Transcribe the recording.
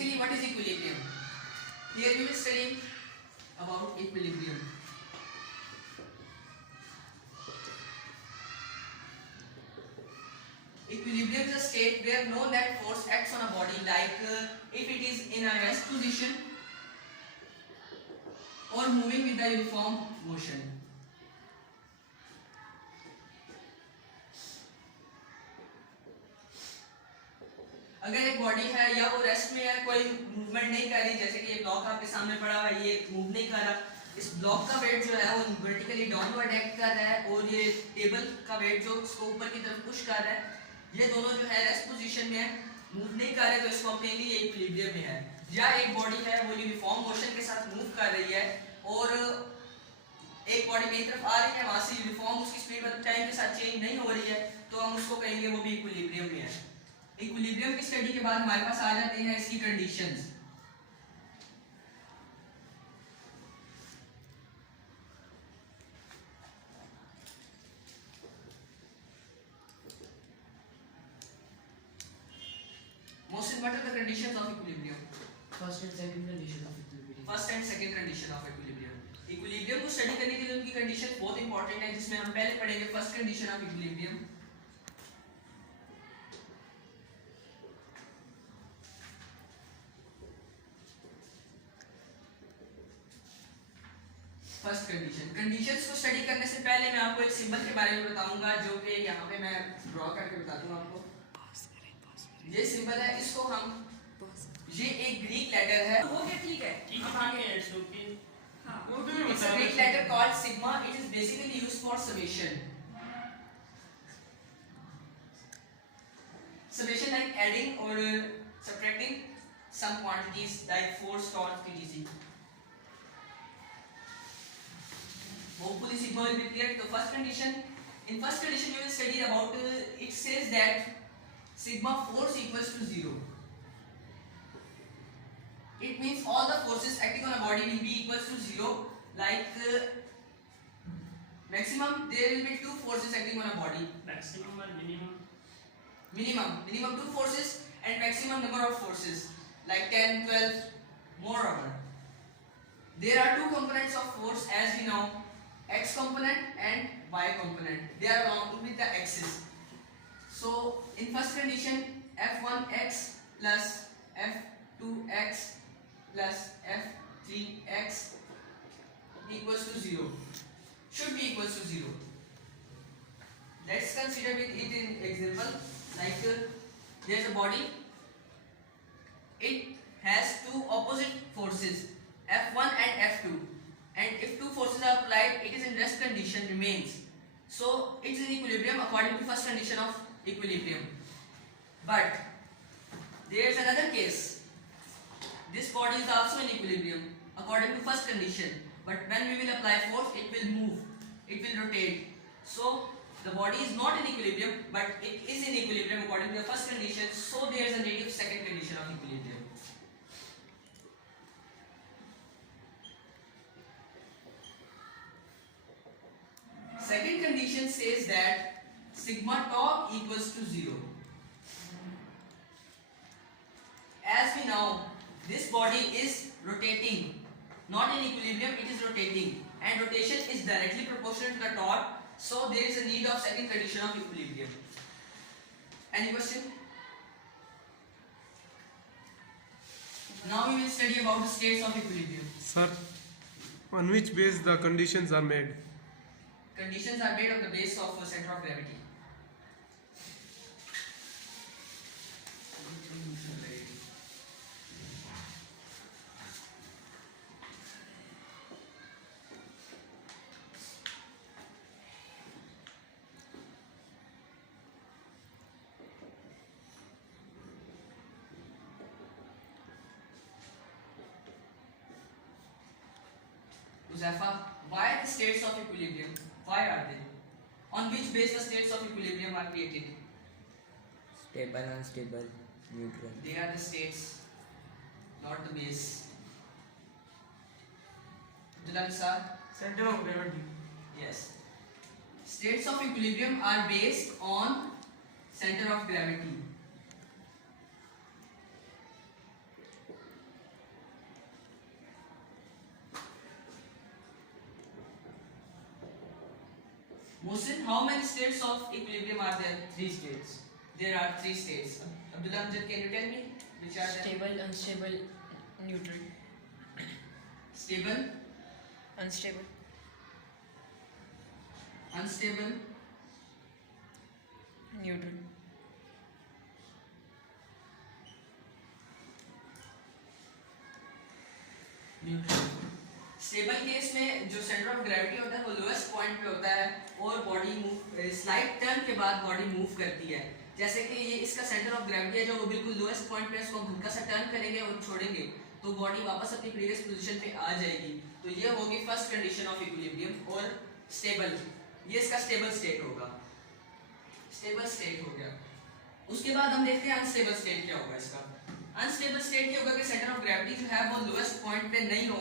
Basically, what is equilibrium? Here we will study about equilibrium. Equilibrium is a state where no net force acts on a body, like if it is in a rest position or moving with a uniform motion. अगर एक body है या वो rest में है, कोई movement नहीं कर रही, जैसे कि ये ब्लॉक आपके सामने पड़ा हुआ है, ये मूव नहीं कर रहा, इस ब्लॉक का वेट जो है वो वर्टिकली डाउनवर्ड एक्ट कर रहा है और ये टेबल का वेट जो इसको ऊपर की तरफ पुश कर रहा है, ये दोनों जो है रेस्ट पोजीशन में है, मूव नहीं कर रहे, तो इसको हम कहेंगे ये इक्विलिब्रियम में है। या एक बॉडी है वो यूनिफॉर्म मोशन के साथ मूव कर रही है और एक बॉडी मेरी तरफ आ रही है, वहां से यूनिफॉर्म उसकी स्पीड मतलब टाइम के साथ चेंज नहीं हो रही है, तो हम उसको कहेंगे वो भी इक्विलिब्रियम में है। इक्विलिब्रियम की स्टडी के बाद हमारे पास आ जाते हैं इसकी conditions. Mostly, what are the conditions of equilibrium? First and second condition of equilibrium. First and second condition of equilibrium. Equilibrium को स्टडी करने के लिए उनकी कंडीशन बहुत इंपॉर्टेंट है, जिसमें हम पहले पढ़ेंगे first condition of equilibrium. First conditions को स्टडी करने से पहले मैं आपको एक सिंबल के बारे में बताऊंगा, जो कि यहाँ पे मैं ड्रॉ करके बता दूंगा आपको। ये सिंबल है, इसको हम, ये एक ग्रीक लेटर है, वो क्या ठीक है, अब आगे है इसके, हां it's a Greek letter called sigma, it is basically used for summation like adding or subtracting some quantities like force, torque, etc. Hopefully sigma will be clear. So first condition, in first condition you will study about it says that sigma force equals to 0. It means all the forces acting on a body will be equals to 0, like maximum there will be two forces acting on a body, maximum or minimum, minimum two forces and maximum number of forces like 10, 12, moreover. There are two components of force as we know, x component and y component. They are along with the axis. So in first condition, f1x plus f2x plus f3x equals to 0, should be equals to 0. Let's consider with it in example, like there is a body, it has two opposite forces f1 and f2, and if two forces are applied, it is in rest condition remains, so it is in equilibrium according to first condition of equilibrium. But there is another case, this body is also in equilibrium according to first condition, but when we will apply force, it will move, it will rotate, so the body is not in equilibrium, but it is in equilibrium according to the first condition, so there is a negative second condition of equilibrium. Second condition says that sigma torque equals to 0. As we know, this body is rotating, not in equilibrium, it is rotating, and rotation is directly proportional to the torque, so there is a need of second condition of equilibrium. Any question? Now we will study about the states of equilibrium. Sir, on which base the conditions are made? Conditions are made on the base of a center of gravity. Uzaifa, why the states of equilibrium? Why are they? On which base the states of equilibrium are created? Stable, unstable, neutral. They are the states, not the base. Jalal sir? center of gravity. Yes. States of equilibrium are based on center of gravity. Mohsin, how many states of equilibrium are there? 3 states. There are 3 states. Abdullah Amjad, can you tell me which are there? Stable, unstable, neutral. Stable, Unstable. unstable, Neutral. Neutral. Stable case में जो centre of gravity होता है वो lowest point पे होता है और body move slide turn के बाद बॉडी मूव करती है। जैसे कि ये इसका सेंटर ऑफ ग्रेविटी है जो वो बिल्कुल लोएस्ट पॉइंट पे, इसको हम हल्का सा टर्न करेंगे और छोड़ेंगे तो बॉडी वापस अपनी प्रीवियस पोजीशन पे आ जाएगी। तो ये होगी फर्स्ट कंडीशन ऑफ इक्विलिब्रियम और स्टेबल, ये इसका स्टेबल स्टेट होगा। स्टेबल स्टेट हो गया। उसके बाद हम देखते हैं अनस्टेबल स्टेट क्या होगा इसका। अनस्टेबल स्टेट ये होगा कि सेंटर ऑफ ग्रेविटी जो है वो लोएस्ट पॉइंट पे नहीं होगा।